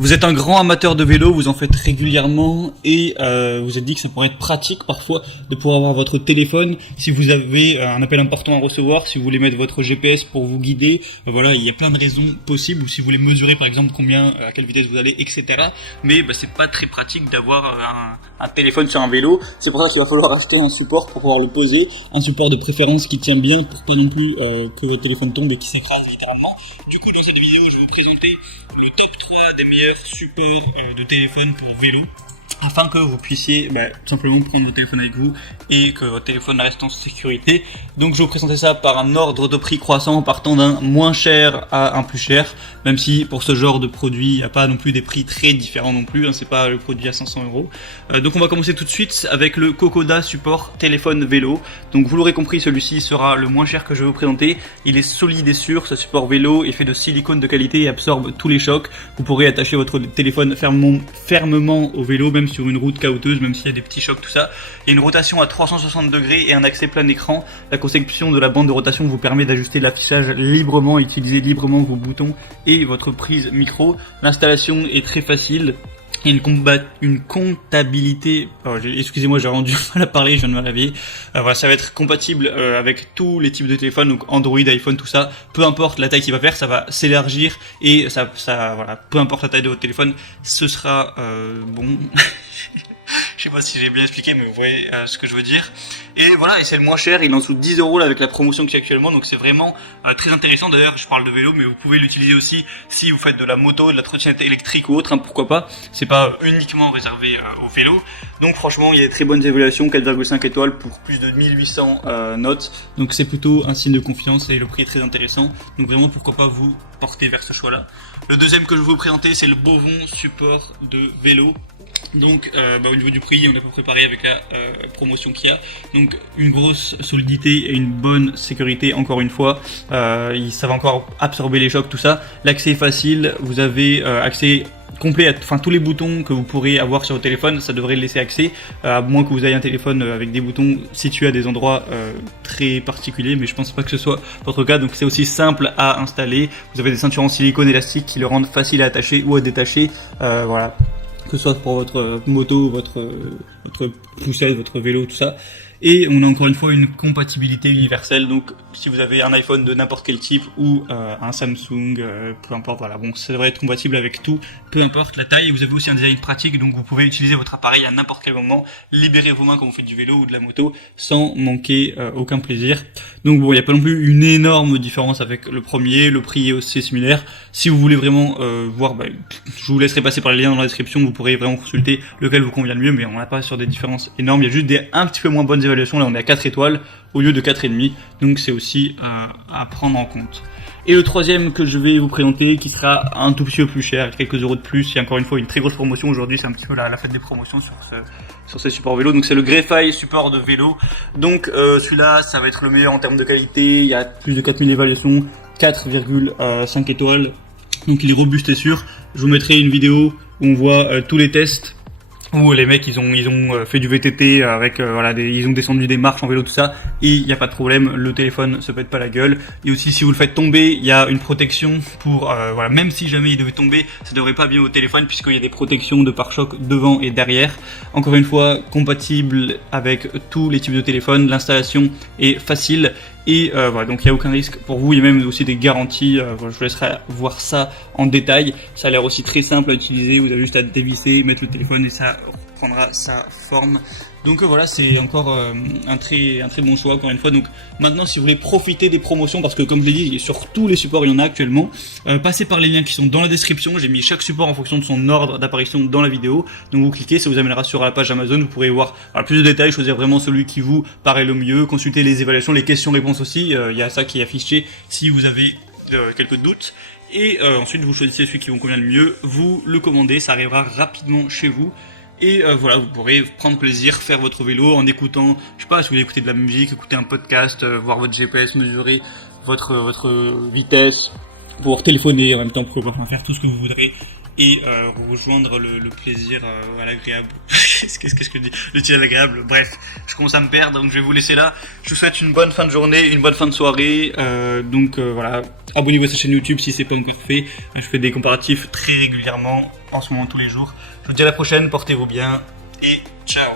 Vous êtes un grand amateur de vélo, vous en faites régulièrement et vous êtes dit que ça pourrait être pratique parfois de pouvoir avoir votre téléphone si vous avez un appel important à recevoir, si vous voulez mettre votre GPS pour vous guider. Voilà, il y a plein de raisons possibles, ou si vous voulez mesurer par exemple à quelle vitesse vous allez, etc. Mais c'est pas très pratique d'avoir un téléphone sur un vélo. C'est pour ça qu'il va falloir acheter un support pour pouvoir le poser, un support de préférence qui tient bien pour pas non plus que votre téléphone tombe et qu'il s'écrase littéralement. Du coup, dans cette vidéo, je vais vous présenter le top 3 des meilleurs supports de téléphone pour vélo, afin que vous puissiez tout simplement prendre votre téléphone avec vous et que votre téléphone reste en sécurité. Donc je vais vous présenter ça par un ordre de prix croissant, partant d'un moins cher à un plus cher, même si pour ce genre de produit il n'y a pas non plus des prix très différents non plus, c'est pas le produit à 500€. Donc on va commencer tout de suite avec le Kokoda support téléphone vélo. Donc vous l'aurez compris, celui-ci sera le moins cher que je vais vous présenter. Il est solide et sûr, ce support vélo est fait de silicone de qualité et absorbe tous les chocs. Vous pourrez attacher votre téléphone fermement au vélo, même sur une route caouteuses, même s'il y a des petits chocs, tout ça. Il y a une rotation à 360 degrés et un accès plein écran. La conception de la bande de rotation vous permet d'ajuster l'affichage librement et utiliser librement vos boutons et votre prise micro. L'installation est très facile. Il y a une comptabilité, excusez-moi, j'ai rendu mal à parler, je viens de me réveiller. Voilà, ça va être compatible avec tous les types de téléphones, donc Android, iPhone, tout ça. Peu importe la taille qu'il va faire, ça va s'élargir et voilà, peu importe la taille de votre téléphone, ce sera bon. Je sais pas si j'ai bien expliqué, mais vous voyez ce que je veux dire. Et voilà, et c'est le moins cher, il est en dessous de 10€ là avec la promotion qu'il y a actuellement, donc c'est vraiment très intéressant. D'ailleurs, je parle de vélo, mais vous pouvez l'utiliser aussi si vous faites de la moto, de la trottinette électrique ou autre, pourquoi pas. C'est pas uniquement réservé au vélo. Donc franchement, il y a des très bonnes évaluations, 4,5 étoiles pour plus de 1800 notes. Donc c'est plutôt un signe de confiance et le prix est très intéressant. Donc vraiment, pourquoi pas vous porter vers ce choix-là. Le deuxième que je vais vous présenter, c'est le Bovon support de vélo. Donc au niveau du prix, on a préparé avec la promotion qu'il y a. Donc une grosse solidité et une bonne sécurité, encore une fois. Ça va encore absorber les chocs, tout ça. L'accès est facile, vous avez accès complet à tous les boutons que vous pourrez avoir sur votre téléphone, ça devrait le laisser accès, à moins que vous ayez un téléphone avec des boutons situés à des endroits très particuliers, mais je pense pas que ce soit votre cas. Donc c'est aussi simple à installer. Vous avez des ceintures en silicone élastique qui le rendent facile à attacher ou à détacher. Voilà, que ce soit pour votre moto, votre poussette, votre vélo, tout ça. Et on a encore une fois une compatibilité universelle, donc si vous avez un iPhone de n'importe quel type ou un Samsung, peu importe, voilà, bon, ça devrait être compatible avec tout, peu importe la taille. Et vous avez aussi un design pratique, donc vous pouvez utiliser votre appareil à n'importe quel moment, libérer vos mains quand vous faites du vélo ou de la moto sans manquer aucun plaisir. Donc bon, il n'y a pas non plus une énorme différence avec le premier, le prix est aussi similaire. Si vous voulez vraiment voir, je vous laisserai passer par les liens dans la description, vous pourrez vraiment consulter lequel vous convient le mieux, mais on n'a pas sur des différences énormes, il y a juste des un petit peu moins bonnes évaluation. Là on est à 4 étoiles au lieu de 4,5, donc c'est aussi à prendre en compte. Et le troisième que je vais vous présenter, qui sera un tout petit peu plus cher, quelques euros de plus, il y a encore une fois une très grosse promotion aujourd'hui, c'est un petit peu la fête des promotions sur ces supports vélo. Donc c'est le Grefile support de vélo. Donc celui-là, ça va être le meilleur en termes de qualité, il y a plus de 4000 évaluations, 4,5 étoiles, donc il est robuste et sûr. Je vous mettrai une vidéo où on voit tous les tests, où les mecs ils ont fait du VTT avec ils ont descendu des marches en vélo, tout ça, et il n'y a pas de problème, le téléphone se pète pas la gueule. Et aussi si vous le faites tomber, il y a une protection pour même si jamais il devait tomber, ça devrait pas bien au téléphone puisqu'il y a des protections de pare-choc devant et derrière. Encore une fois, compatible avec tous les types de téléphones, l'installation est facile. Et voilà, donc il n'y a aucun risque pour vous, il y a même aussi des garanties, je vous laisserai voir ça en détail. Ça a l'air aussi très simple à utiliser, vous avez juste à dévisser, mettre le téléphone et ça reprendra sa forme. Donc voilà, c'est encore un très bon choix encore une fois. Donc maintenant, si vous voulez profiter des promotions, parce que comme je l'ai dit, sur tous les supports il y en a actuellement, passez par les liens qui sont dans la description. J'ai mis chaque support en fonction de son ordre d'apparition dans la vidéo. Donc vous cliquez, ça vous amènera sur la page Amazon. Vous pourrez voir plus de détails, choisir vraiment celui qui vous paraît le mieux, consulter les évaluations, les questions-réponses aussi. Il y a ça qui est affiché si vous avez quelques doutes. Et ensuite vous choisissez celui qui vous convient le mieux, vous le commandez, ça arrivera rapidement chez vous. Et voilà, vous pourrez prendre plaisir, faire votre vélo en écoutant, je sais pas, si vous voulez écouter de la musique, écouter un podcast, voir votre GPS, mesurer votre vitesse, pouvoir téléphoner en même temps, pour faire tout ce que vous voudrez et rejoindre le plaisir à l'agréable. Qu'est-ce que je dis? L'utile à l'agréable. Bref, je commence à me perdre, donc je vais vous laisser là. Je vous souhaite une bonne fin de journée, une bonne fin de soirée. Voilà, abonnez-vous à cette chaîne YouTube si c'est pas encore fait. Je fais des comparatifs très régulièrement, en ce moment tous les jours. Je vous dis à la prochaine, portez-vous bien et ciao.